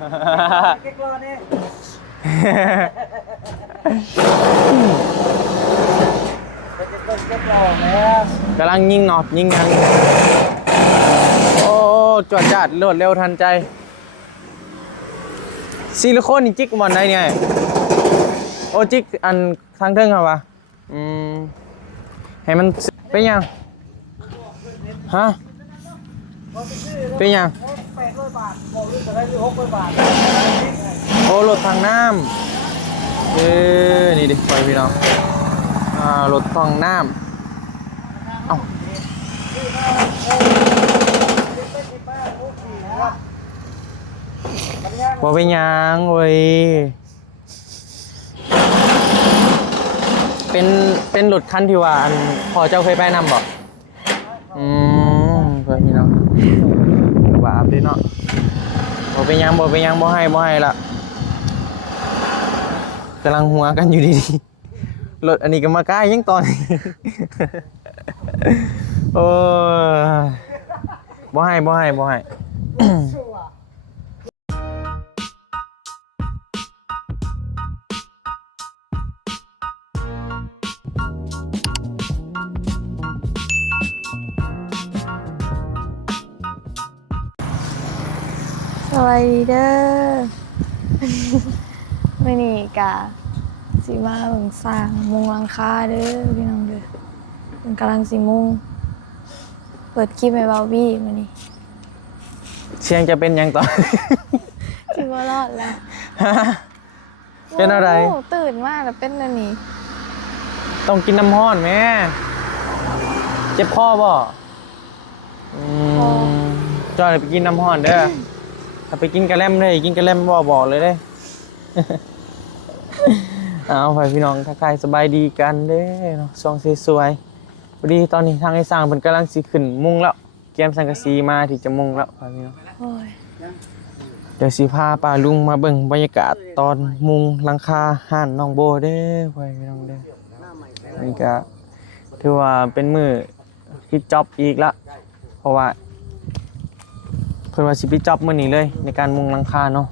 เก๊กรอเนี่ยกำลังยิงเนาะยิงยังโอ้จวดจัดรวดเร็วทันใจซิลิโคนนี่จิกมันได้เนี่ยโอ้จิกอันทางเทิงครับวะให้มันเป็นยังฮะเป็นยัง800 บาทบอกเลยจะได้600 บาทโอ้รถทางน้ำนี่ดิปล่อยพี่น้องรถทางน้ำเอ้าบ่เป็นยังเว้ยเป็นรถคันที่ว่าอันพอเจ้าเคยไปนำบ่เพื่อนพี่น้องว่าอัพดิเนาะบ่เป็นยังบ่ให้ละกำลังหัวกันอยู่ดีๆรถอันนี้ก็มาใกล้ยังตอน โอ้บ่ให้สวัสดีเด้อไม่นี่กะสีมาเบิ่งสร้างมุงหลังคาเด้อพี่น้องเด้อเป็นกำลังสีมุงเปิดคลิปให้เบาบี้มานี่ เชียงจะเป็นยังต่อ คิดว่ารอดแล้ว เป็นอะไร โตื่นมากแล้วเป็นอันนี้ ต้องกินน้ำห้อนแม่เจ็บคอบ่จอยไปกินน้ำห้อนเด้อถ้าไปกินกระแลมเลยกินกระแลมบ่บอกเลยเด้ เอาไปพี่น้องทักทายสบายดีกันเด้เนาะซองสวยๆพอดีตอนนี้ทางไอ้สร้างเพิ่นกำลังสิขึ้นมุงแล้วเกมสังกะสีมาที่จะมุงแล้วไปพี่น้อง โอ้ย เดี๋ยวสิพาป้าลุงมาเบิ่งบรรยากาศตอนมุงหลังคาห้านน้องโบเด้ไปพี่น้องเด้นี่ก็ถือว่าเป็นมือที่จ็อบอีกละเพราะว่าเพิ่นว่าสิไปจ็อบมื้อนี้เลยในการมุงหลังคาเนาะ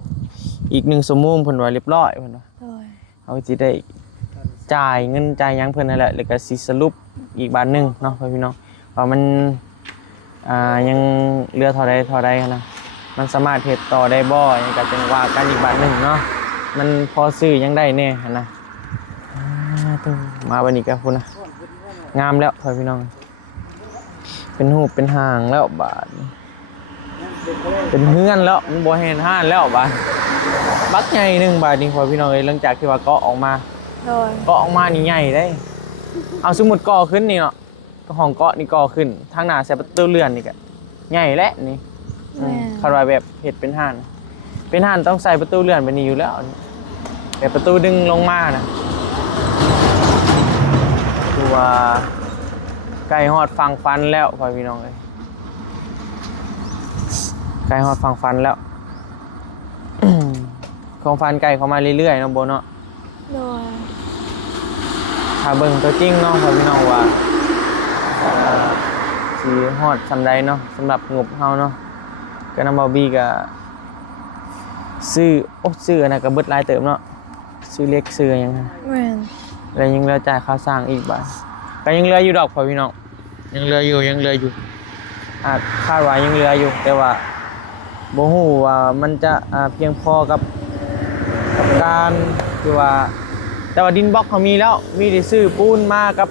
อีก1 ชั่วโมงเพิ่นว่าเรียบร้อยเพิ่นว่า โอ้ย เขาสิได้จ่ายเงินจ่ายหยังเพิ่นนั่นแหละแล้วก็สิสรุปอีกบาทนึงเนาะพี่น้องว่ามันยังเหลือเท่าใดนะมันสามารถเฮ็ดต่อได้บ่ยังก็จังว่ากันอีกบาทนึงเนาะมันพอซื้อยังได้แน่หั่นนะมาบัดนี้ก็พุ่นนะงามแล้วพี่น้องเป็นรูปเป็นหางแล้วบาดเป็นเฮือนแล้วมันบ่เห็นห้านแล้วบาดบักใหญ่นึงบาดนี้พี่น้องเอ้ยหลังจากที่ว่าเกาะออกมา โอ้ย เกาะออกมานี่ใหญ่ได้เอาสมมุติก่อขึ้นนี่เนาะห้องเกาะนี่ก่อขึ้นทางหน้าใส่ประตูเลื่อนนี่ก็ใหญ่และนี่คาดว่าแบบเฮ็ดเป็นห้านต้องใส่ประตูเลื่อนแบบนี้อยู่แล้วแบบประตูดึงลงมานะตัวไก่ฮอดฟังฟันแล้วพ่อพี่น้องเอ้ยไก่ฮอดฟังฟันแล้ว ของฟันไก่เข้ามาเรื่อยๆเนาะโบเนาะ โดย ถ้าเบิ่งตัวจริงเนาะพ่อพี่น้องว่าสีฮอดสำใดเนาะสำหรับงบเฮาเนาะก็นำบอบบี้ก็ซื้ออันนั้นก็เบิดหลายเติมเนาะซื้อเล็กซื้อหยัง แม่น แล้วยังเหลือจ่ายค่าสร้างอีกบาทก็ยังเหลืออยู่ดอกพ่อพี่น้องยังเหลืออยู่คาดว่ายังเหลืออยู่แต่ว่าบ่ฮู้ว่ามันจะเพียงพอกับการที่ว่าแต่ว่าดินบล็อกเขามีแล้วมีได้ซื้อปูนมากับ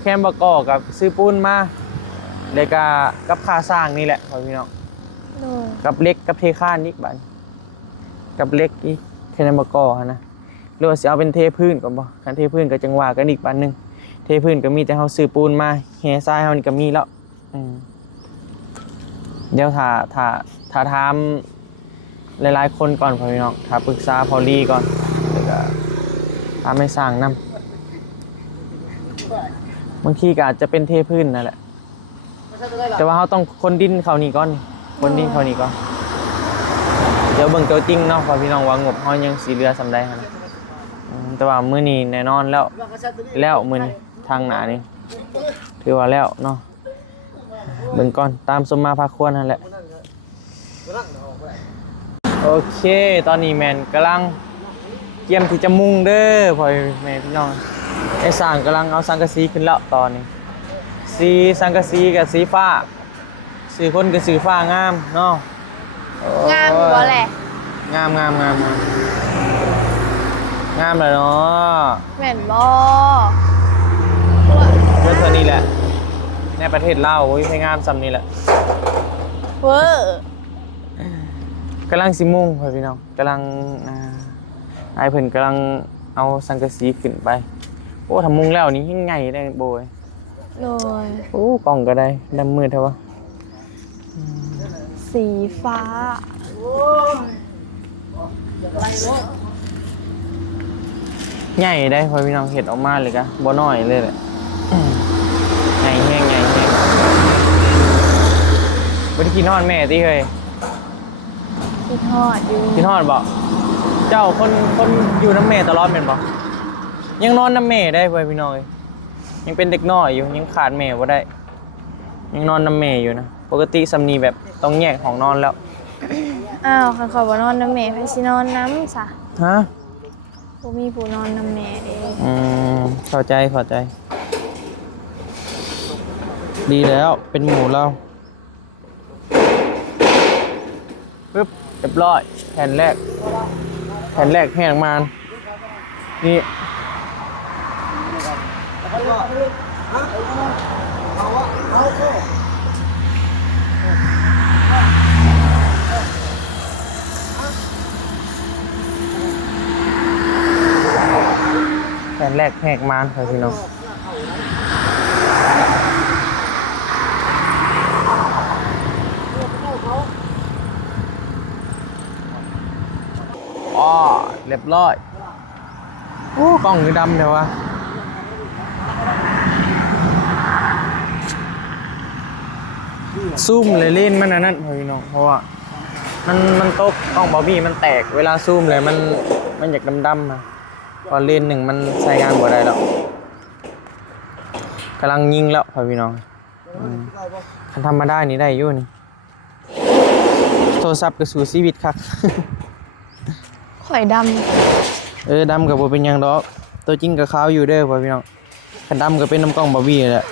แคมบะกอกับซื้อปูนมาแล้วก็กับค่าสร้างนี่แหละพ่อพี่น้อง โดย กับเล็กกับเทค่านอีกบาทกับเล็กอีกแคมบะกอนะหรือว่าสิเอาเป็นเทพื้นก่อนบ่คันเทพื้นก็จังว่ากันอีกบาทนึงเทพื้นก็มีแต่เฮาซื้อปูนมาแห่ทรายเฮานี่ก็มีแล้วเดี๋ยวถ้าถามหลายๆคนก่อนพ่อพี่น้องถ้าปรึกษาพอลี่ก่อนแล้วก็ถ้าไม่สร้างนำบางทีก็อาจจะเป็นเทพื้นนั่นแหละแต่ว่าเราต้องคนดินเขานี่ก่อนเดี๋ยวเบิ่งตัวจริงเนาะพ่อพี่น้องว่างบเฮายังสิเหลือสำใดหั่นนะแต่ว่ามื้อนี้แน่นอนแล้วมื้อนี้ทางหน้านี่ถือว่าแล้วเนาะเบิ่งก่อนตามสมมาพาควรนั่นแหละ โอเคตอนนี้แมนกำลังเตรียมที่จะมุ่งเด้อพ่อแม่พี่น้องไอ้สร้างกำลังเอาสังกะสีขึ้นแล้วตอนนี้สีสังกะสีกับสีฟ้าสีคนกับสีฟ้างามเนาะ งามอยู่บ่แหละ งามเลยเนาะ แม่นบ่ เรื่องเท่านี้แหละในประเทศลาวโอ้ยให้งามซ้ำนี่แหละ เวอร์ กำลังสิมุ่งพ่อพี่น้องกำลังไอ้เพิ่นกำลังเอาสังกะสีขึ้นไปโอ้ทำมุ่งแล้วนี่ยังไงได้โบย โดย โอ้กล้องก็ได้ดำมืดเท่าวะ สีฟ้า ใหญ่ได้พ่อพี่น้องเห็ดออกมาเลยกะบ่น้อยเลยแหละใหญ่แห้งบ่ได้กินฮอดแม่ติเฮ้ย ที่ทอดอยู่ กินฮอดบ่เจ้าคนอยู่น้ำแม่ตลอดแม่นบ่ยังนอนน้ำแม่ได้พ่อพี่น้องเอ้ยยังเป็นเด็กน้อยอยู่ยังขาดแม่บ่ได้ยังนอนน้ำแม่อยู่นะปกติสำนีแบบต้องแยกห้องนอนแล้ว อ้าวคันขอยบ่นอนนำแม่ไผสินอนนำซะ ฮะ บ่มีผู้นอนนำแม่เด้ เข้าใจดีแล้วเป็นหมูเราปึ๊บเรียบร้อยแผ่นแรกแห้งมานี่แผ่นแรกแหกมานครับพี่น้องอ๋อเรียบร้อยโอ้กล้องคือดำเดี๋ยววะซูมเลยเล่นมันนั่นพี่น้องเพราะว่ามันตกกล้องบอบบี้มันแตกเวลาซูมเลยมันอยากดำๆนะพอเลนหนึ่งมันใช้งานบ่ได้แล้วกำลังยิงแล้วพี่น้องคันทำมาได้นี่ได้อยู่นี่โทรศัพท์ก็สู่ชีวิตครับ ข่อยดำ ดำกับบ่เป็นหยังดอกตัวจริงกับขาวอยู่เด้อพี่น้องคันดำก็เป็นน้ำกล้องบอบบี้แหละ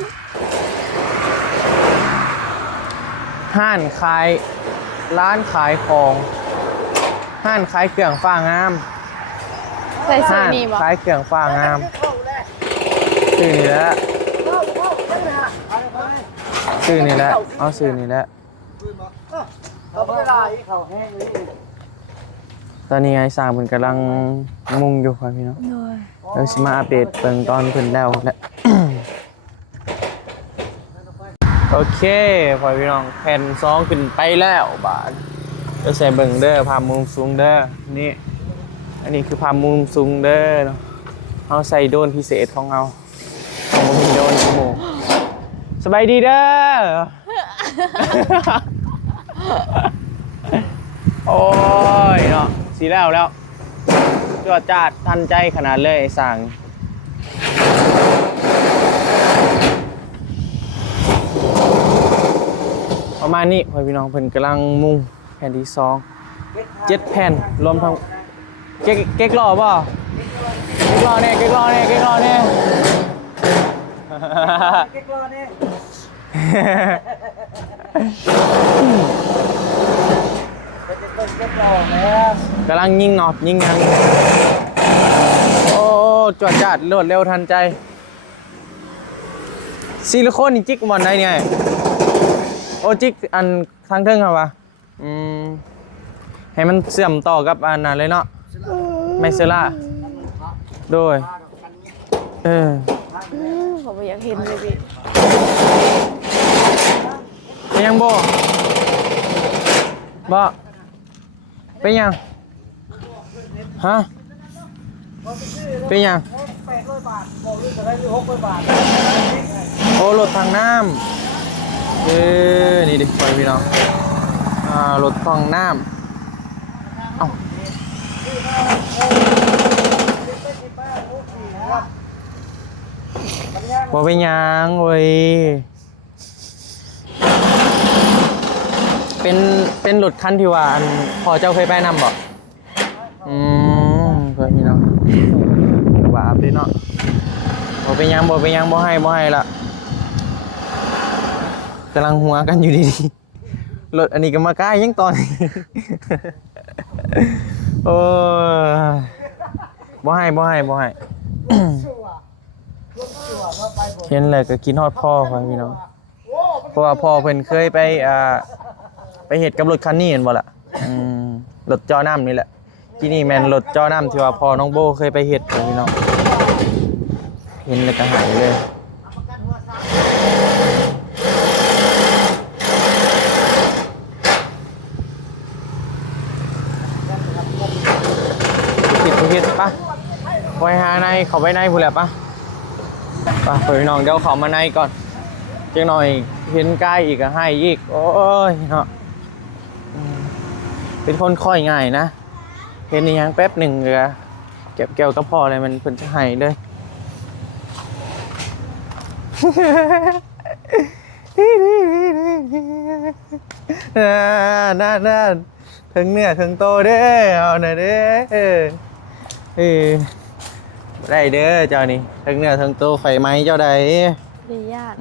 ร้านขายของห้านขายเครื่องฟ้างาม ใส่สีนี่บ่ ขายเครื่องฟ้างามซื้อนี่แหละเอาซื้อนี่แหละ เขาไม่ได้เขาแห้งเลย ตอนนี้ไงสร้างเพิ่นกำลังมุ่งอยู่ครับพี่น้อง โดย เดี๋ยวสิมาอัปเดตเบิ่งตอนเพิ่นแล้วแหละ โอเคพ่อพี่น้องแผ่น2ขึ้นไปแล้วบาดเดี๋ยวใส่เบิ่งเด้อภาพมุมสูงเด้อนี่อันนี้คือภาพมุมสูงเด้อเนาะเฮาใส่โดรนพิเศษของเฮาของบ่มีโดรนของหมู่สบายดีเด้อ โอ้ยเนาะสีแล้วจวดจาดทันใจขนาดเลยไอ้สั่งประมาณนี้พ่อพี่น้องเพิ่นกำลังมุ่งแผ่นที่2 7แผ่นรวมทั้งเก๊กล้อป่ะเก๊กล้อเนี่ย เก๊กรอเนี่ย เก๊กล้อเนี่ย กำลังยิงหนอดยิงยังโอ้จวดจัดรวดเร็วทันใจซิลิโคนนี่จิกวันไหนเนี่ยโอ้จิกอันทางเทิงครับวะให้มันเสื่อมต่อกับอันนั้นเลยเนาะไมเซล่าโดยผมบ่อยากเห็นเลยพี่ เป็นยังโบเป็นยังฮะเป็นยัง800 บาทบอกเลยจะได้600 บาท โอ้รถทางน้ำนี่ดิไปพี่น้องรถทางน้ำเอ้าบ่เป็นยังเว้ย เป็นรถคันที่ว่าอันพอเจ้าเคยไปนำบ่เพื่อนพี่น้องว่าไปเนาะบ่เป็นหยังบ่ให้ละกำลังหัวกันอยู่ดีๆรถอันนี้ก็มาใกล้ยังตอน โอ้บ่ให้ เห็นเลยก็กินฮอดพ่อไปพี่น้องเพราะว่าพ่อเพิ่นเคยไปเฮ็ดกับรถคันนี้เห็นบ่ล่ะรถจอน้ำนี่แหละที่นี่แม่นรถจอน้ำที่ว่าพ่อน้องโบเคยไปเฮ็ดพี่น้องเห็นแล้วก็หายเลยผิดปะไปหาในเขาไปในพูดแหละปะพี่น้องเดี๋ยวเขามาในก่อนจังหน่อยเห็นกายอีกก็ให้อีกโอ้ยเนาะเป็นคนค่อยง่ายนะเห็นอย่างแป๊บหนึ่งเลยเก็บแก้วก็พอเลยมันเพิ่นจะให้เลยน่าถึงเนี่ยถึงโตเด้อเอาหน่อยเด้อได้เด้อเจ้านี่ถึงเนี่ยถึงโตไฟไหมเจ้าใดดีญาติ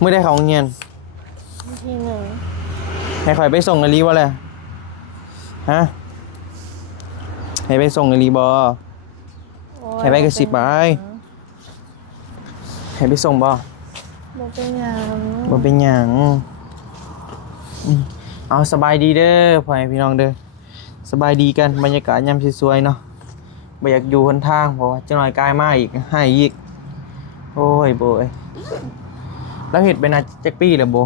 ไม่ได้เขาเงียนทีหนึ่งให้ข่อยไปส่งอลีวะเลยฮะให้ไปส่งอลีบอให้ไปกระสิบไปให้ไปส่งบอบ่เป็นหยังเอาสบายดีเด้อพ่อพี่น้องเด้อสบายดีกันบรรยากาศยามสวยๆเนาะบ่อยากอยู่หนทางเพราะว่าจะหน่อยกายมาอีกให้อีกโอ้ยโบยแล้วเห็ดเป็นอาจักปีเลยโบ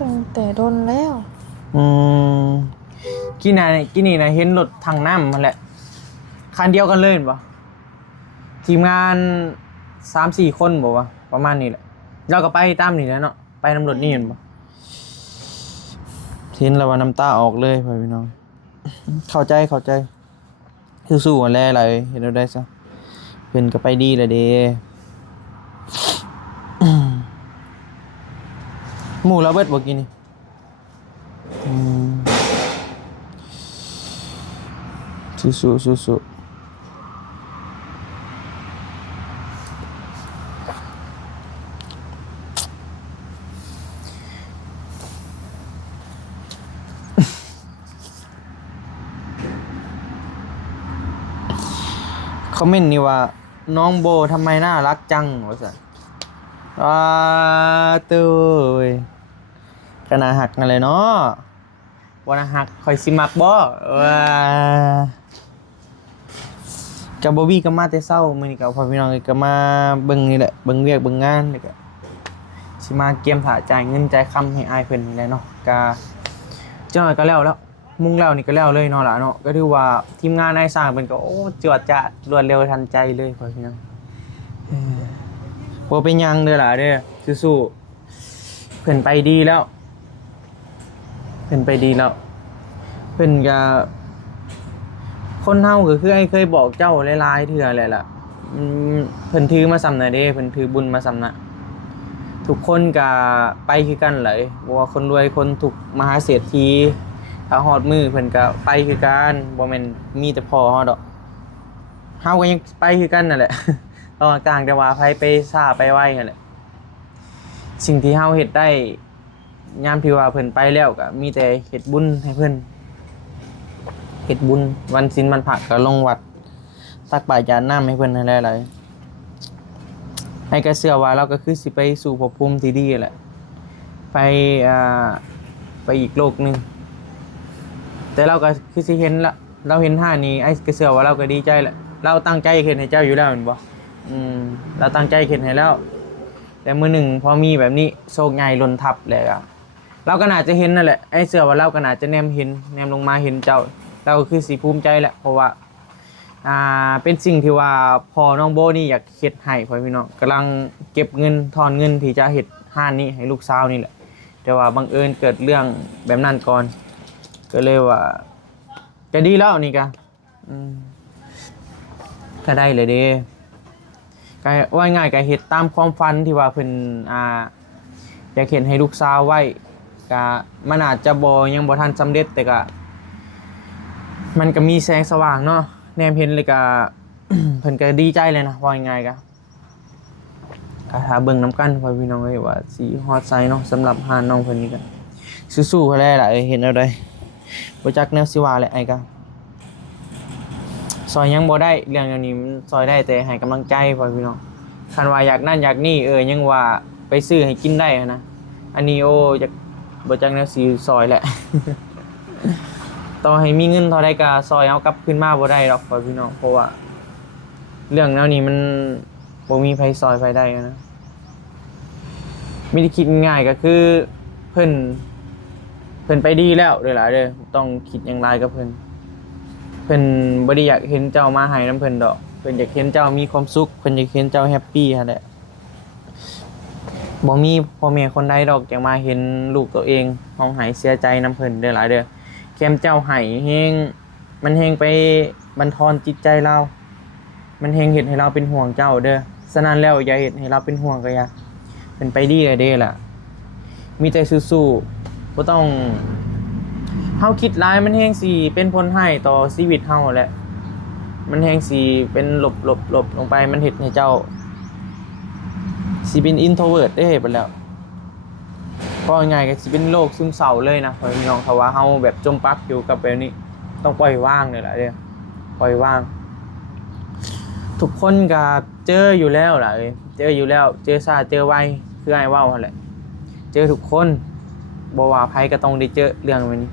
ตั้งแต่โดนแล้วกี่นี่นะเห็นรถทางน้ำมันแหละคันเดียวกันเลยเห็นปะทีมงาน 3-4 คนบอกว่าประมาณนี้แหละเราก็ไปตามนี่แล้วเนาะไปน้ำรถนี่เห็นปะเห็นแล้วว่าน้ำตาออกเลยพี่น้องเข้าใจสู้ๆกันแล้วอะไรเห็นเราได้ซะเพิ่นก็ไปดีเลยเด้หมูเราเบิดบ่กินนี่สู้คอมเมนต์นี่ว่าน้องโบทำไมน่ารักจังวะสันตู้ขนาดหักกันเลยเนาะวันหักคอยสิมักบ่กับโบบี้ก็มาแต่เศร้ามื้อนี้ก็พอพี่น้องก็มาเบิ่งนี่แหละเบิ่งเวียกเบิ่งงานนี่ก็สิมาเกียมถ่าจ่ายเงินจ่ายคำให้อ้ายเพิ่นนี่แหละเนาะก็จังหน่อยก็แล้วมุ่งแล้วนี่ก็แล้วเลยเนาะล่ะเนาะก็ถือว่าทีมงานนายสร้างเพิ่นก็โอ้จวดจะรวดเร็วทันใจเลยพอพี่น้องบ่เป็นหยังเด้อล่ะเด้อสู้ๆเพิ่นไปดีแล้วเพิ่นก็คนเฮาก็คือไอ้เคยบอกเจ้าหลายๆเทื่อแหละล่ะเพิ่นถือมาซ้ำน่ะเด้เพิ่นถือบุญมาซ้ำน่ะทุกคนก็ไปคือกันเลยบ่ว่าคนรวยคนทุกมหาเศรษฐีถ้าฮอดมือเพิ่นก็ไปคือกันบ่แม่นมีแต่พ่อเฮาดอกเฮาก็ยังไปคือกันนั่นแหละต่างแต่ว่าไผไปช้าไปไวนั่นแหละสิ่งที่เฮาเฮ็ดได้ยามที่ว่าเพิ่นไปแล้วก็มีแต่เฮ็ดบุญให้เพิ่นเฮ็ดบุญวันศีลวันพระก็ลงวัดตักบาตรญาติน้ำให้เพิ่นให้หลายๆให้ก็เชื่อว่าเราก็คือสิไปสู่ภพภูมิที่ดีแหละไปอีกโลกนึงแต่เราก็คือสิเห็นละเราเห็นท่านี้ไอ้ก็เชื่อว่าเราก็ดีใจแหละเราตั้งใจเฮ็ดให้เจ้าอยู่แล้วแม่นบ่เราตั้งใจเฮ็ดให้แล้วแต่มื้อหนึ่งพอมีแบบนี้โชคใหญ่ล้นทับแล้วเราก็น่าจะเห็นนั่นแหละไอ้เชื่อว่าเราก็น่าจะแนมลงมาเห็นเจ้าเราก็คือสิภูมิใจแหละเพราะว่าเป็นสิ่งที่ว่าพอน้องโบนี่อยากเฮ็ดให้พ่อพี่น้องกำลังเก็บเงินทอนเงินที่จะเฮ็ดห้านนี้ให้ลูกสาวนี่แหละแต่ว่าบังเอิญเกิดเรื่องแบบนั้นก่อนก็เลยว่า ก็ดีแล้วนี่ก็ก็ได้เลยเด้ก็ว่าง่ายก็เฮ็ดตามความฝันที่ว่าเพิ่นอยากเห็นให้ลูกสาวไว้ก็มันอาจจะยังบ่ทันสำเร็จแต่ก็มันก็มีแสงสว่างเนาะแนมเห็นเลยก็ เพิ่นก็ดีใจเลยนะว่าง่ายๆก็ถ้าเบิ่งนํกันพ่อพี่น้องเอ้ยว่าสิฮอดไซเนาะสำหรับหาน้องเพิ่นนี่ก็สู้ๆเขาแลล่ะเห็นเอาได้บ่จักแนวสิว่าแหละไอ้ก็ซอยยังบ่ได้เรื่องอย่างนี้มันซอยได้แต่ให้กำลังใจพ่อพี่น้องคันว่าอยากนั่นอยากนี่ยังว่าไปซื้อให้กินได้นะอันนี้โอ้อยากบ่จักแนวสิซอยแหละ ต่อให้มีเงินเท่าใดก็ซอยเอากลับคืนมาบ่ได้หรอกพ่อพี่น้องเพราะว่าเรื่องแนวนี้มันบ่มีไผซอยไผได้นะมีที่คิดง่ายก็คือเพิ่นไปดีแล้วเด้อล่ะเด้อต้องคิดอย่างไรกับเพิ่นบ่ได้อยากเห็นเจ้ามาให้นํเพิ่นดอกเพิ่นอยากเห็นเจ้ามีความสุขเพิ่นอยากเห็นเจ้าแฮปปี้หั่นแหละบ่มีพ่อแม่คนใดดอกอยากมาเห็นลูกตัวเองร้องไห้เสียใจนํเพิ่นเด้อล่ะเด้อแค่เจ้าไห้แฮงมันแฮงไปบั่นทอนจิตใจเรามันแฮงเฮ็ดให้เราเป็นห่วงเจ้าเด้อฉะนั้นแล้วอย่าเฮ็ดให้เราเป็นห่วงก็อย่าเป็นไปดีเลยเด้ล่ะมีแต่สู้ๆบ่ต้องเฮาคิดร้ายมันแฮงสิเป็นผลให้ต่อชีวิตเฮาแหละมันแฮงสิเป็นลบลงไปมันเฮ็ดให้เจ้าสิเป็น introvert ได้บัดแล้วเพราะง่ายก็สิเป็นโรคซึมเศร้าเลยนะพี่น้องถ้าว่าเฮาแบบจมปักอยู่กับแบบนี้ต้องปล่อยวางนี่แหละเด้อปล่อยวางทุกคนก็เจออยู่แล้วล่ะเจออยู่แล้วเจอซ่าเจอไวคืออ้ายเว้าหั่นแหละเจอทุกคนบ่ว่าไผก็ต้องได้เจอเรื่องแบบนี้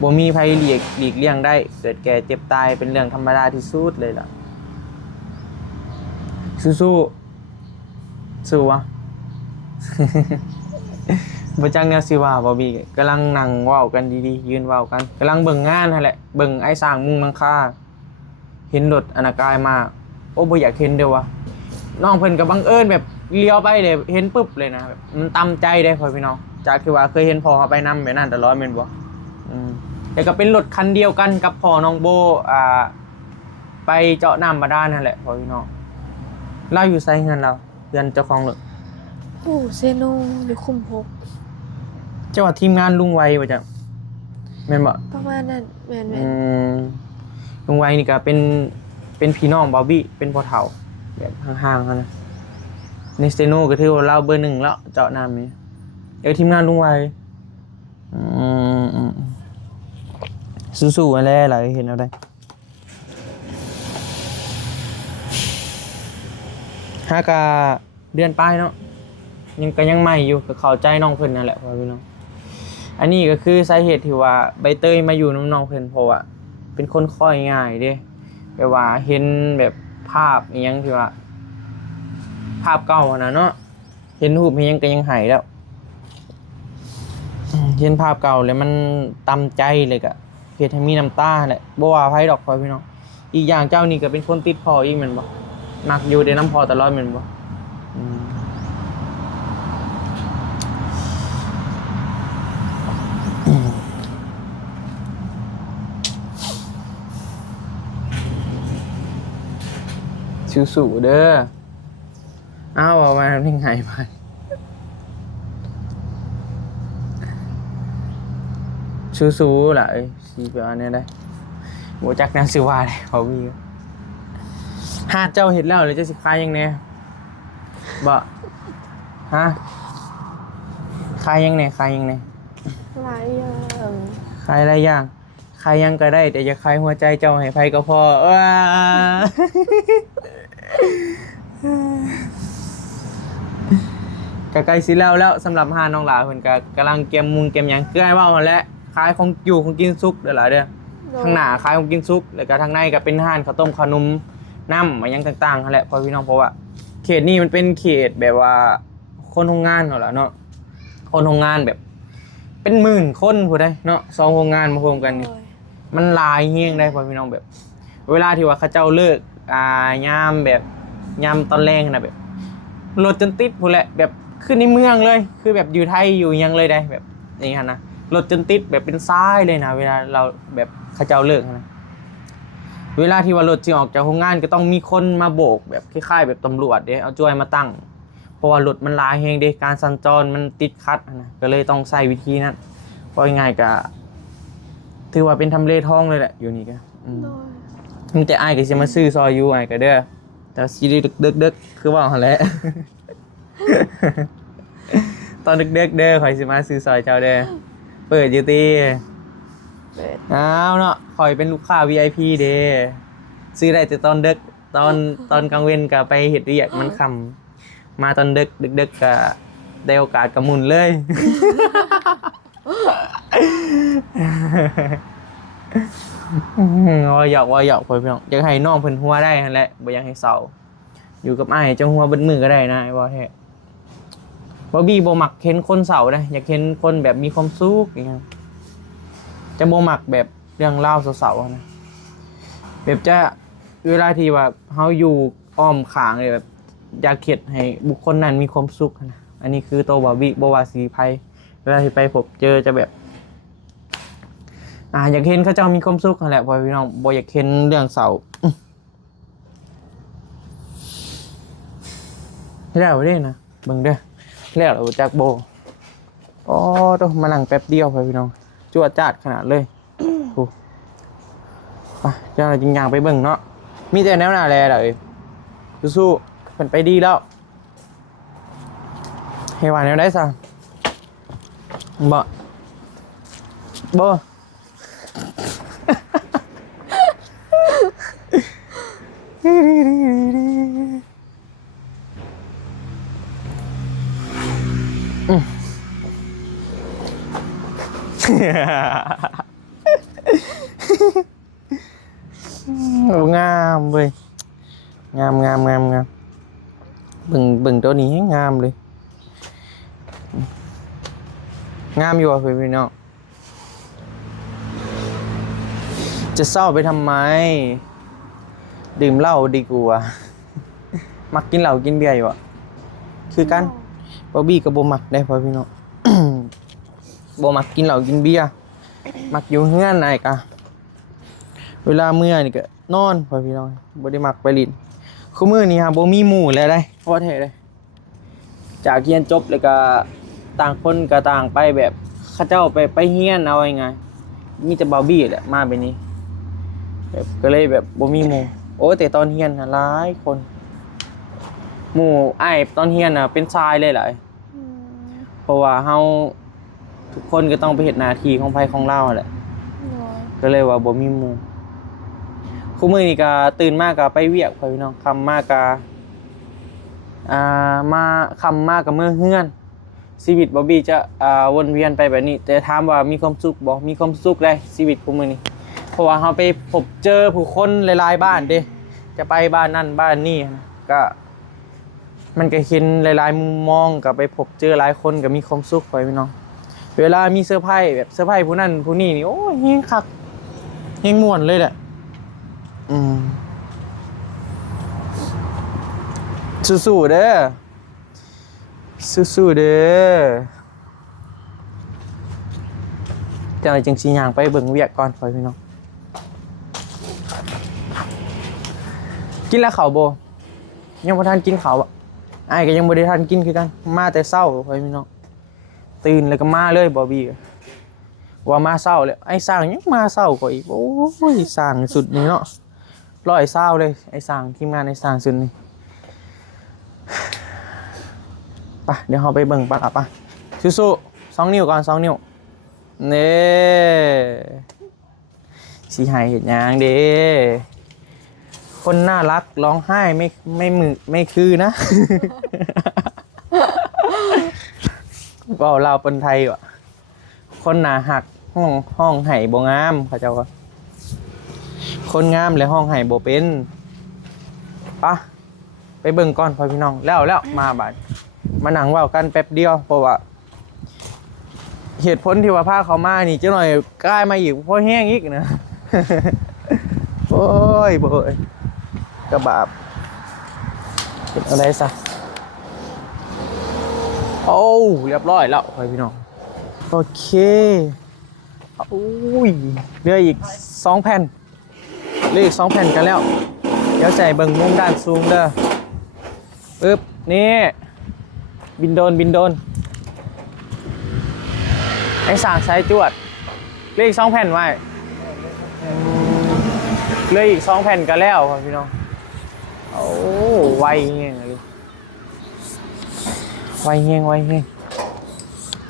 บ่มีไผหลีกเลี่ยงได้เกิดแก่เจ็บตายเป็นเรื่องธรรมดาที่สุดเลยล่ะสู้ๆสู้วะ บ่จังแนวสิว่าบ่บีกำลังนั่งเว้ากันดีๆยืนเว้ากันกำลังเบิ่งงานนั่นแหละเบิ่งไอ้สร้างมุงหลังคาเห็นรถอนาคายมาโอ้บ่อยากเห็นเด้อวะน้องเพิ่นก็บังเอิญแบบเลี้ยวไปเลยเห็นปึ๊บเลยนะแบบมันตำใจได้พ่อพี่น้องจากที่ว่าเคยเห็นพ่อเขาไปนำแบบนั้นตลอดแม่นบ่แต่ก็เป็นรถคันเดียวกันกับพ่อน้องโบไปเจาะน้ำบาดาลนั่นแหละพ่อพี่น้องเราอยู่ไสเฮือนเราเฮือนเจ้าของรถโอ้เซโนอยู่คุมพกเจ้าว่าทีมงานลุงไวบ่จ๊ะแม่นบ่ประมาณนั้นแม่นลุงไวนี่ก็เป็นพี่น้องบอบบี้เป็นพ่อเฒ่าแบบห่างๆกันนะในสเตโนก็ถือว่าเราเบอร์1แล้วเจาะน้ำนี่ทีมงานลุงไวสู้ๆอะไรหลายเห็นเอาได้5กะเดือนปลายเนาะยังใหม่อยู่ก็เข้าใจน้องเพิ่นนั่นแหละพ่อพี่น้องอันนี้ก็คือสาเหตุที่ว่าใบเตยมาอยู่น้องเพิ่นเพราะว่าเป็นคนค่อยง่ายเด้แบบว่าเห็นแบบภาพอีหยังที่ว่าภาพเก่านะเนาะเห็นรูปอีหยังก็ยังหายแล้วเห็นภาพเก่าแล้วมันตำใจเลยก็เฮ็ดให้มีน้ำตาแหละบ่ว่าไผดอกพ่อพี่น้องอีกอย่างเจ้านี่ก็เป็นคนติดพ่ออีกแม่นบ่มักอยู่ในน้ำพ่อตลอดแม่นบ่สู้ๆเด้ออ้าวมาทำยังไงไปสู้ๆล่ะสิไปอันนี้ได้บ่จักแนวสิว่าได้เขามีหาเจ้าเฮ็ดแล้วหรือจะสิขายยังแน่บ่ฮะขายยังแน่หลายอย่างขายหลายอย่างขายยังก็ได้แต่อย่าขายหัวใจเจ้าให้ไผก็พอก็ใกล้สิแล้วสำหรับหาน้องหลาเพิ่นก็กำลังเก็บมุงเก็บหยังคือให้เว้าหั่นแหละขายของอยู่ของกินสุกเด้อล่ะเด้อข้างหน้าขายของกินสุกแล้วก็ทางในก็เป็นร้านข้าวต้มขนมน้ำมาหยังต่างๆนั่นแหละพ่อพี่น้องเพราะว่าเขตนี้มันเป็นเขตแบบว่าคนโรงงานเนาะล่ะเนาะคนโรงงานแบบเป็นหมื่นคนผู้ใดเนาะ2โรงงานมารวมกันนี่มันหลายเฮียงได้พ่อพี่น้องแบบเวลาที่ว่าเขาเจ้าเลิกยามตอนแรงนะแบบรถจนติดพู้นแหละแบบขึ้นในเมืองเลยคือแบบอยู่ไทยอยู่ยังเลยได้แบบนี่ฮะนะรถจนติดแบบเป็นซ้ายเลยนะเวลาเราแบบเขาเจ้าเลิกนะ เวลาที่ว่ารถสิออกจากโรงงานก็ต้องมีคนมาโบกแบบคล้ายๆแบบตำรวจเด้เอาจ้อยมาตั้งเพราะว่ารถมันหลายแฮงเด้การสัญจรมันติดขัดนะก็เลยต้องใช้วิธีนั้นเพราะง่ายๆก็ถือว่าเป็นทำเลทองเลยแหละอยู่นี่ก็โดย มีแต่อ้ายก็สิมาซื้อซอยอยู่อ้ายก็เด้อแต่สิดึกๆคือว่าหั่นแหละ ตอนดึกๆเด้อข่อยสิมาซื้อซอยเจ้าเด้อเปิดอยู่ติ เปิด อ้าวเนาะข่อยเป็นลูกค้า VIP เด้ซื้อได้แต่ตอนดึกตอนกลางเว้นก็ไปเฮ็ดเวียกมันค่ำมาตอนดึกก็ได้โอกาสก็หมุนเลย ว่าหยอกพ่อพี่น้องอยากให้น้องเพิ่นหัวได้หั่นแหละบ่อยากให้เศร้าอยู่กับอ้ายจังหัวเบิดมือก็ได้นะไอ้บ่แท้บ่บี้บ่มักเห็นคนเศร้านะอยากเห็นคนแบบมีความสุขอย่างเงี้ยจะบ่มักแบบเรื่องราวเศร้าๆนะแบบจะเวลาที่ว่าเฮาอยู่อ้อมข้างเลยแบบอยากเฮ็ดให้บุคคลนั้นมีความสุขนะอันนี้คือตัวบ่บี้บ่ว่าสิไผเวลาที่ไปพบเจอจะแบบอยากเห็นเขาเจ้ามีความสุขนั่นแหละพ่อพี่น้องบ่อยากเห็นเรื่องเศร้าแล้วเด้นะเบิ่งเด้อแล้วเราจักโบอ๋อต้องมานั่งแป๊บเดียวพ่อพี่น้องจวดจ้าดขนาดเลยโอ้ไปเจ้าจริงอย่างไปเบิ่งเนาะมีแต่แนวหน้าแลเลยสู้ๆเพิ่นไปดีแล้วให้ว่าแนวได้ซะบ่ โอ้งามเว้ยงามเบิ่งตัวนี้ให้งามเลยงามอยู่อ่ะพี่น้องจะเศร้าไปทำไมดื่มเหล้าดีกว่ามักกินเหล้ากินเบียร์อยู่อ่ะคือกันบอบบี้กับโบมักได้พอพี่น้อง โบมักกินเหล้ากินเบียร์มักอยู่เฮือนไหนกะเวลาเมื่อนี่ก็นอนพอพี่น้องบ่ได้มักไปลิ้นคือมื้อนี้ฮะบ่มีหมู่แล้วได้เพราะแท้เลยจากเรียนจบแล้วก็ต่างคนก็ต่างไปแบบเขาเจ้าไปเฮียนเอาไงมีแต่บอบบี้แหละมาแบบนี้แบบก็เลยแบบบ่มีหมู่โอ้แต่ตอนเฮียนน่ะหลายคนหมู่อ้ายตอนเฮียนน่ะเป็นชายเลยหลายเพราะว่าเฮาทุกคนก็ต้องไปเฮ็ดหน้าที่ของไผของเราแหละก็เลยว่าบ่มีหมู่คู่มื้อนี้ก็ตื่นมาก็ไปเวียกพ่อพี่น้องค่ำมาก็มาค่ำมาก็มื้อเฮือนชีวิตบ่บี้จะวนเวียนไปแบบนี้แต่ถามว่ามีความสุขบ่มีความสุขเลยชีวิตคู่มื้อนี้เพราะว่าเฮาไปพบเจอผู้คนหลายๆบ้านเด้จะไปบ้านนั่นบ้านนี่ก็มันก็เห็นหลายๆมุมมองก็ไปพบเจอหลายคนก็มีความสุขพ่อพี่น้องเวลามีเซอร์ไพรส์แบบเซอร์ไพรส์ผู้นั้นผู้นี้นี่โอ้ยเฮงคักเฮงม่วนเลยแหละสู้ๆเด้อสู้ๆเด้อเจ้าจังสิย่างไปเบิ่งเวียกก่อนพ่อพี่น้องกินแล้วข้าวบ่ยังบ่ทันกินข้าวอ่ะอ้ายก็ยังบ่ได้ทันกินคือกันมาแต่เช้าพ่อพี่น้องตื่นแล้วก็มาเลยบอบบี้ว่ามาเช้าเลยไอ้สร้างยังมาเช้าก็อีกโอ้ยสร้างสุดนี่เนาะ100เลยไอ้สร้างทีมงานไอ้สร้างสุดนี่ไปเดี๋ยวเราไปเบิ่งปะป่ะสู้ๆ2 นิ้วก่อน2 นิ้วนี่สิให้เฮ็ดหยังเด้คนน่ารักร้องไห้ไม่คือนะ เราเป็นไทยว่ะคนหนาหักห้องไห่บ่งามเขาเจ้าว่าคนงามและห้องไห่บ่เป็นปะไปเบิ่งก่อนพ่อพี่น้องแล้วมาบาดมานั่งเว้ากันแป๊บเดียวเพราะว่าเหตุผลที่ว่าพาเขามานี่เจ้าหน่อยกล้ายมาอีกเพราะแห้งอีกนะ โอ้ยกระบาบเป็นอะไรซะโอ้เรียบร้อยแล้วพี่น้องโอเคอุ้ยเหลืออีก2 แผ่น เลข2แผ่นกันแล้วเดี๋ยวใส่เบิ่งมุมด้านสูงเด้อปึ๊บนี่บินโดนไอ้สางสายจวดเลข2แผ่นไว้เหลยอีก2แผ่นกันแล้วครับพี่น้องโอ้ไวเงี้ยเลยไวเงี้ย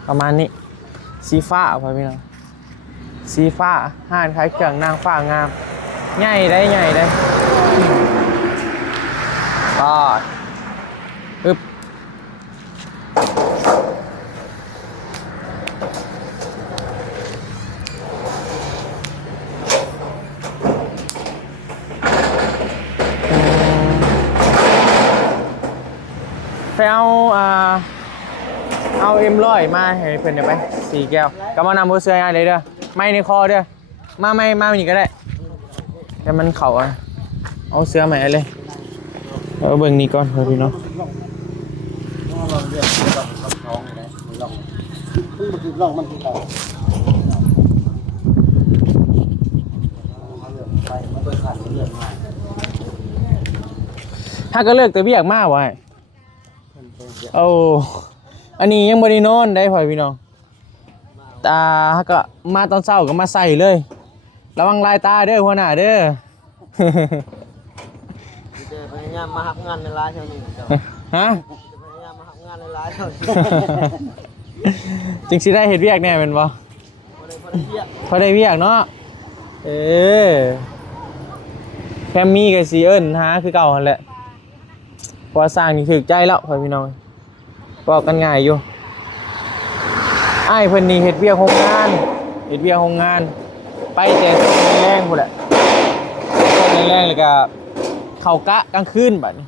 ประมาณนี้สีฟ้าครับพี่น้องสีฟ้าห่านคล้ายเครื่องนางฟ้างามใหญ่ได้ก็ปึ๊บไปเอาM100มาให้เพื่อนเดี๋ยวไป4 แก้วก็มานำมือเสื้อให้เลยเด้อไม่ในคอเด้อมาอีกก็ได้แต่มันเข่าเอาเสื้อใหม่เลยเอาเบิ่งนี้ก่อนพี่น้องถ้าก็เลิกแต่เบี้ยมากวะโอ้อันนี้ยังบริโนอนได้พ่อพี่น้องตาก็มาตอนเช้าก็มาใส่เลยระวังลายตาเด้อหัวหน้าเด้อพยายามมาหักงานในร้านเท่านี้ฮะพยายามมาหักงานในร้านเท่านี้จึงสิได้เห็ดเวียกแน่เป็นบ่พอได้เวียกเนาะแคมมี่กับซีเอิญฮะคือเก่าหั่นแหละพอสร้างนี่ถึกใจแล้วพ่อพี่น้องบอกกันง่ายอยู่อ้ายเพิ่นนี่เฮ็ดเวียกโรงงานไปแต่แรงพุ่นแหละแรงแล้วก็เข้ากะกลางคืนบัดนี้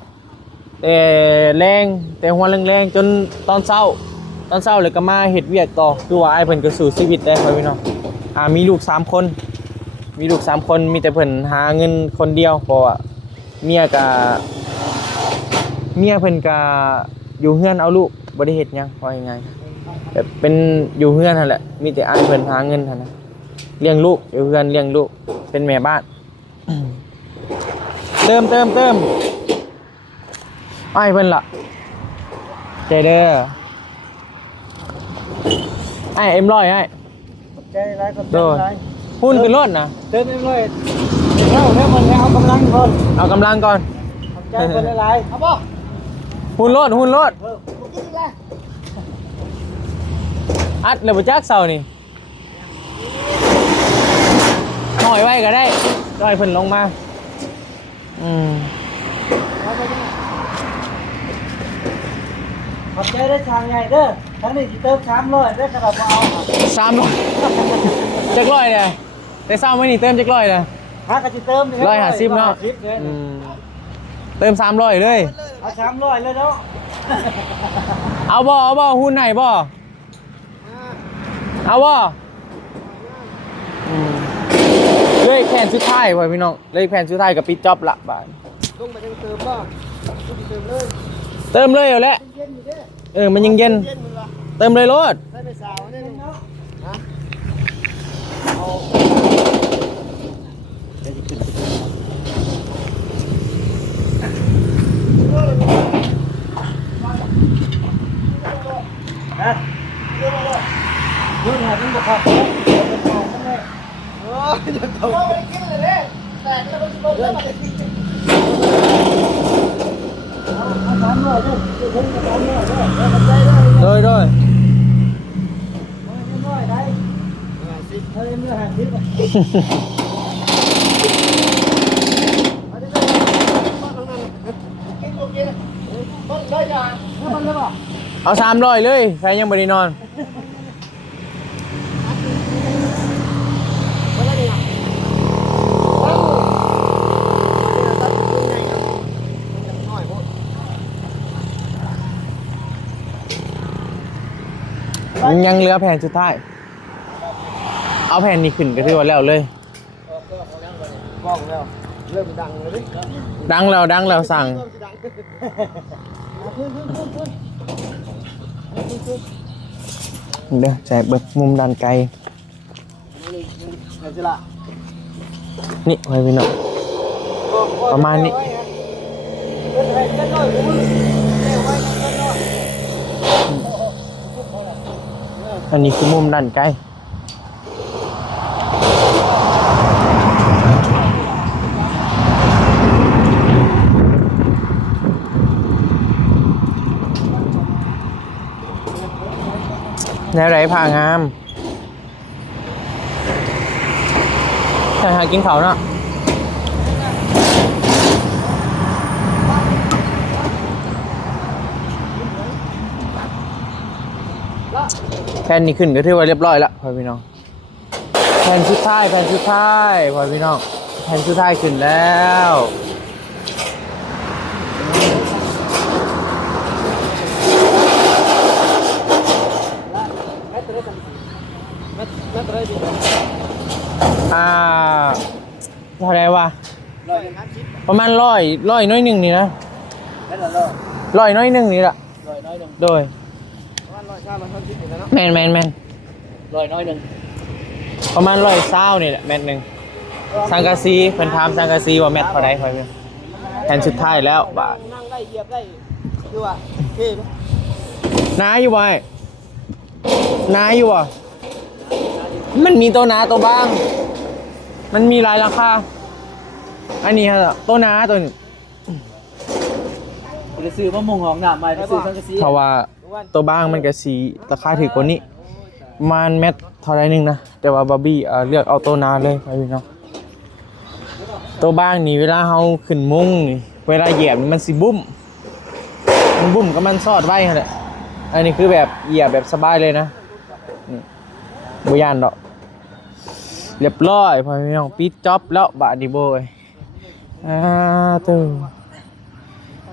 แต่หัวแรงจนตอนเช้าเลยก็มาเฮ็ดเวียกต่อคือว่าอ้ายเพิ่นก็สู้ชีวิตได้พ่อพี่น้องมีลูก3คนมีแต่เพิ่นหาเงินคนเดียวเพราะว่าเมียเพิ่นก็อยู่เฮือนเอาลูกบ่ได้เฮ็ดหยังว่ายังไงแบบเป็นอยู่เฮือนนั่นแหละมีแต่อ้ายเพิ่นหาเงินหั่นนะเลี้ยงลูกอยู่เฮือนเลี้ยงลูกเป็นแม่บ้านเติมอ้ายเพิ่นล่ะใจเด้ออ้ายM100อ้ายใจร้ายกับใจร้ายหุ้นขึ้นรถนะเติมM100แล้วมันเอากำลังก่อนใจคนหลายเอาป่ะหุ้นรถอัดเลยบ่จักเสานี่หน่อยไว้ก็ได้ลอยเพิ่นลงมาขอบใจได้ทางไงเด้อทั้งนี้สิเติม300ได้กระดับเอา300จักร้อยเนี่ยแต่เศร้ามื้อนี้เติมจักร้อยน่ะหาก็สิเติม150เนาะเติม300เลยเอา300เลยเนาะเอาบ่หุ้นไหนบ่เอาบ่เลยแผนสุดท้ายไว้พี่น้องเลยแผนสุดท้ายกับปิดจ็อบละบาทลงมาเติมบ่เติมเลยเอาละมันยังเย็นเติมเลยรถได้ไปสาวได้เนาะฮะดูหน่อยมันบ่ครับเราไปกินเลยเนี่ยแตกแล้วมันจะโดนเรื่องอะไรrồiเอา300เลยใครยังไม่ได้นอนยังเหลือแผ่นสุดท้ายเอาแผ่นนี้ขึ้นก็ถือว่าแล้วเลยบอกแล้วเริ่มดังเลยดังแล้วสั่งเดี๋ยวแจกเบิกมุมด้านไกลนี่ไว้พี่น้อง ประมาณนี้อันนี้คือมุมด้านใกล้แนวไหนผ่างามใช่หากินเขาเนาะแผ่นนี้ขึ้นก็ถือว่าเรียบร้อยแล้วพ่อพี่น้องแผ่นสุดท้ายพ่อพี่น้องแผ่นสุดท้ายขึ้นแล้วเท่าไรวะประมาณร้อยน้อยหนึ่งนี่นะร้อยน้อยหนึ่งนี่แหละโดยแมนร้อยน้อยหนึ่งประมาณ120นี่แหละแมตหนึ่งสังกะสีเพิ่นถามสังกะสีว่าแมตเท่าไรพ่อพี่แผ่นสุดท้ายแล้วบาทนั่งได้เหยียบได้คือว่าเท่น้าอยู่บ่น้าอยู่บ่มันมีตัวน้าตัวบ้างมันมีหลายราคาอันนี้ฮะตัวน้าตัวนี้จะซื้อมะม่วงหอมหนาใหม่ไปซื้อสังกะสีเพราะว่าตัวบ้างมันก็สีราคาถือกว่านี้มันแมทเท่าไรนึงนะแต่ว่าบาร์บี้เลือกเอาตัวน้าเลยพี่น้องตัวบ้างนี่เวลาเฮาขึ้นมุ้งนี่เวลาเหยียบมันสิบุ้มมันบุ้มก็มันซอดไว้แหละอันนี้คือแบบเหยียบแบบสบายเลยนะนี่บุยานดอกเรียบร้อยพอพี่น้องปิดจ็อบแล้วบาดีโบยตื่น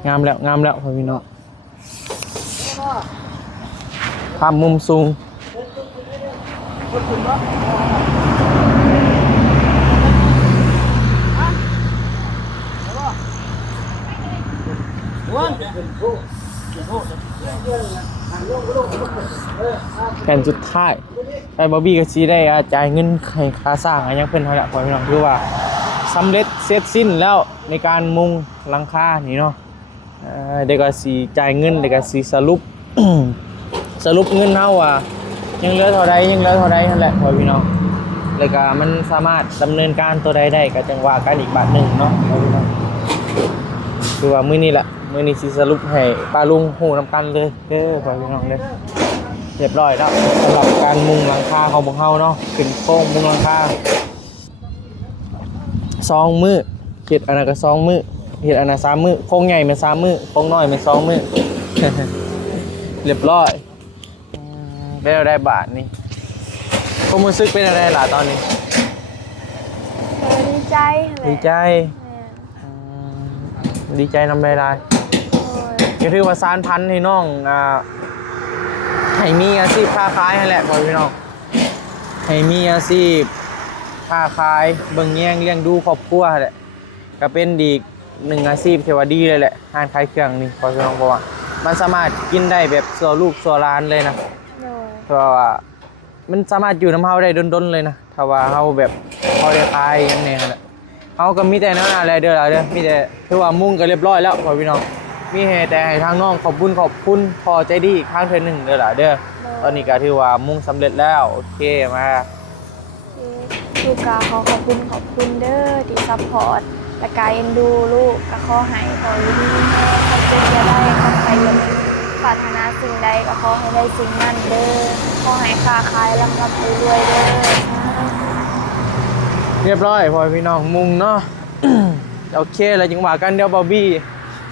งามแล้วพอพี่น้องภาพมุมสูงแผ่นสุดท้ายไอ้บอบบี้ก็ซีได้จ่ายเงินให้ค่าสร้างอะไรยังเพิ่นเท่าไหร่พอพี่น้องคือว่าสำเร็จเสร็จสิ้นแล้วในการมุงหลังคานี่เนาะเด็กก็สีจ่ายเงินเด็กก็สีสรุป สรุปเงินเท่าว่ายังเหลือเท่าใดนั่นแหละพอพี่น้องแล้วก็มันสามารถดำเนินการตัวใดได้ก็จังว่ากันอีกบาทหนึ่งเนาะพอพี่น้องคือว่ามื้อนี้สิสรุปให้ป้าลุงฮู้นำกันเลยเด้อพอพี่น้องเด้อเรียบร้อยแล้วสำหรับการมุงหลังคาของพวกเฮาเนาะขึ้นโค้งมุงหลังคา2 มื้อเฮ็ดอันนั้นก็2 มื้อเฮ็ดอันนั้น3 มื้อโค้งใหญ่มัน3 มื้อโค้งน้อยมัน2 มื้อ เรียบร้อยได้บาทนี่ความรู้สึกเป็นอะไรล่ะตอนนี้ดีใจนำได้ก็ถือว่าสานพันให้น้องให้มีอาชีพค้าขายนั่นแหละพี่น้องให้มีอาชีพค้าขายเบิ่งแย่งเลี้ยงดูครอบครัวแหละก็เป็นดี1อาชีพที่ว่าดีเลยแหละงานขายเครื่องนี่พี่น้องเพราะว่ามันสามารถกินได้แบบสัวลูกสัวหลานเลยนะเพราะว่ามันสามารถอยู่น้ำเฮาได้ดนๆเลยนะถ้าว่าเฮาแบบเฮาได้ขายอย่างนี้นะเฮาก็มีแต่นั่นอะไรเด้อมีแต่คือว่ามุ่งก็เรียบร้อยแล้วพี่น้องมีแต่ให้ทางน้องขอบคุณพอใจดีอีกครั้งเทื่อนึงเด้อตอนนี้ก็ถือว่ามุ่งสำเร็จแล้วโอเคมาลูกก็ขอบคุณเด้อที่ซัพพอร์ตและการเอ็นดูลูกก็ขอให้ขออยู่ดีแม่ขอบคุณจะได้ขอให้ปรารถนาสิ่งใดก็ขอให้ได้สิ่งนั้นเด้อขอให้ค้าขายร่ำรวยเด้อเรียบร้อยพอพี่น้องมุงเนาะ โอเคแล้วจังหวะกันเดี๋ยวบอบบี้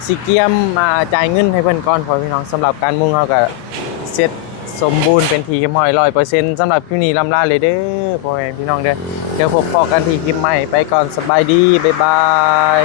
สิเกียมมาจ่ายเงินให้เพื่อนก่อนพอพี่น้องสำหรับการมุงเขาก็เสร็จสมบูรณ์เป็นทีเรียบร้อย100%สำหรับคลิปนี้ลำลาเลยเด้อพ่อแม่พี่น้องเด้อเดี๋ยวพบกันที่คลิปใหม่ไปก่อนสบายดีบ๊ายบาย